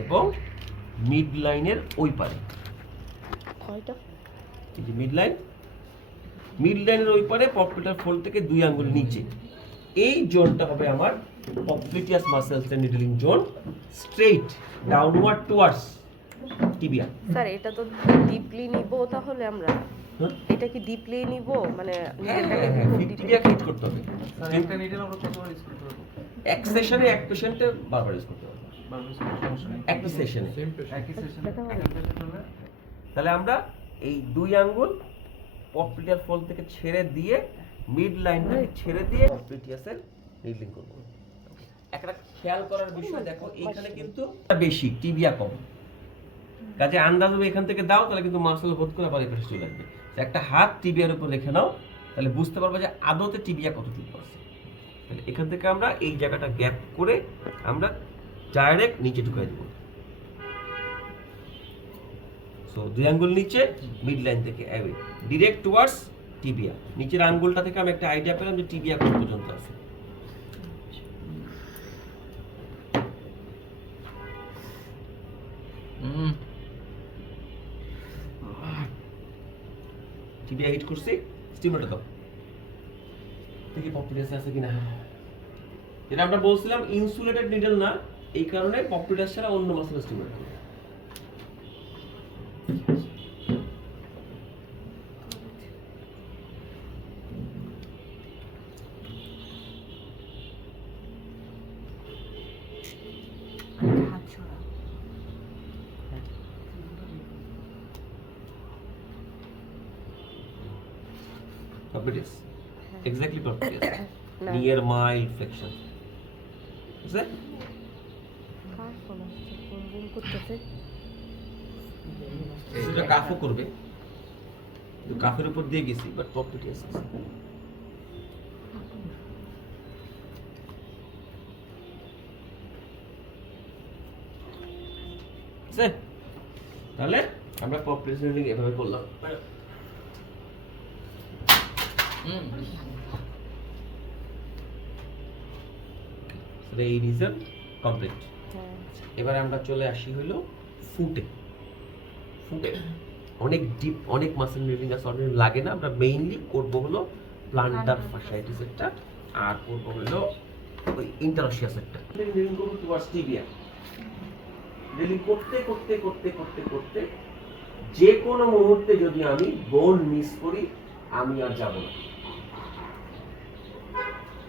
এবং মিড লাইনের ওই পারে। কয়টা? এই যে মিড লাইনের ওই পারে পপলিটার ফোল্ড থেকে 2 আঙ্গুল নিচে, এই জোনটা হবে আমার পপলিটিয়াস মাসেলস এর needling zone, straight downward towards tibia. Sir এটা তো ডিপলি নিব তাহলে আমরা, এটা কি ডিপলি নিব মানে নিডলটাকে খুব ডিপলি টিবিয়া হিট করতে হবে। স্যার একটা নিডল আমরা কতবার ইউজ করতে পারবো? এক সেশনে এক পেশেন্টে বারবার ইউজ করতে হবে, বারবার ইউজ করতে সমস্যা নেই। একই সেশনে। একই সেশনে দেখা হবে। একটা পেশেন্ট হলে তাহলে আমরা এই 2 আঙ্গুল পপলিটিয়ার ফোল্ড থেকে ছেড়ে দিয়ে মিড লাইনটাকে ছেড়ে দিয়ে পপলিটিয়াসের নিডলিং করব। একটা খেয়াল করার বিষয় দেখো, এইখানে কিন্তু বেশি টিবিয়া কম, কাজে আন্দাজ হবে এখান থেকে দাও তাহলে কিন্তু মাসল বোধ করে আবার এই পাশে চলে আসবে। একটা হাত টিবিয়ার উপর রেখে নাও, তাহলে বুঝতে পারবে যে আদতে টিবিয়া কতটুকু আছে। তাহলে এখান থেকে আমরা এই জায়গাটা গ্যাপ করে আমরা ডাইরেক্ট নিচে ঢুকাই দেবো। সো 2 আঙ্গুল নিচে, মিড লাইন থেকে অ্যাওয়ে ডিরেক্ট টুয়ার্ডস টিবিয়া। নিচের আঙ্গুলটা থেকে আমি একটা আইডিয়া পেলাম যে টিবিয়া কত পর্যন্ত আছে। টিবিয়া হিট করছি, স্টিমুলেটর দাও দেখি পপলিটাস আছে কিনা। যেটা আমরা বলছিলাম ইনসুলেটেড নিডল না, এই কারণে পপলিটাস ছাড়া অন্য মাসেল স্টিমুলেট করবে। Puppitis. Exactly puppitis. No. Near mild flexion. Is that? Car phone আসছে? ফোন রিং করতেছে। সেটা কাফও করবে। তো কাফের উপর দিয়ে গেছি, বাট পপলিটিস আছে। তাহলে আমরা পপলিটিস এভাবে করলাম। এই রিজন কমপ্লিট। হ্যাঁ এবারে আমরা চলে আসি হলো ফুটে। অনেক ডিপ, অনেক মাসেল নিডলিং আছে, অনেক লাগে না। আমরা মেইনলি করব হলো প্লান্টার ফাশাইটিসেরটা, আর করব হলো ওই ইন্টারোশিয়াসেরটা। নিডলিং করব টুয়ার্ডস টিবিয়া। নিডলিং করতে করতে করতে করতে করতে যে কোনো মুহূর্তে যদি আমি বোন মিস করি, আমি আর যাব না।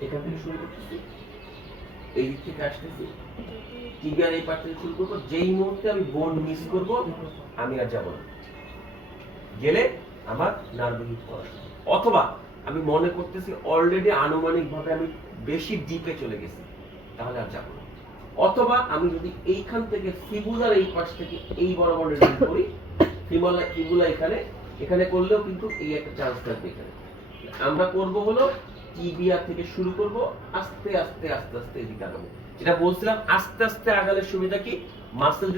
এখান থেকে শুরু করতেছি, এই দিক থেকে আসতেছি, টিবিয়ার এই পার্ট থেকে শুরু করবো। যেই মুহূর্তে আমি বোন মিস করব, আমি আর যাব না। গেলে আমার নার্ভ হিট করা, অথবা আমি মনে করতেছি অলরেডি আনুমানিকভাবে আমি বেশি ডিপে চলে গেছি, তাহলে আর যাব না। অথবা আমি যদি এইখান থেকে ফিবুলার এই পাশ থেকে এই বরাবর রিডিং করি, ফিবুলা এখানে করলেও কিন্তু এই একটা চান্স থাকবে। এখানে আমরা করব হলো টিবিয়া থেকে শুরু করব, আস্তে আস্তে আস্তে আস্তে এদিকে আগাবো। যেটা বলছিলাম, আস্তে আস্তে আগালে সুবিধা কি, মাসেল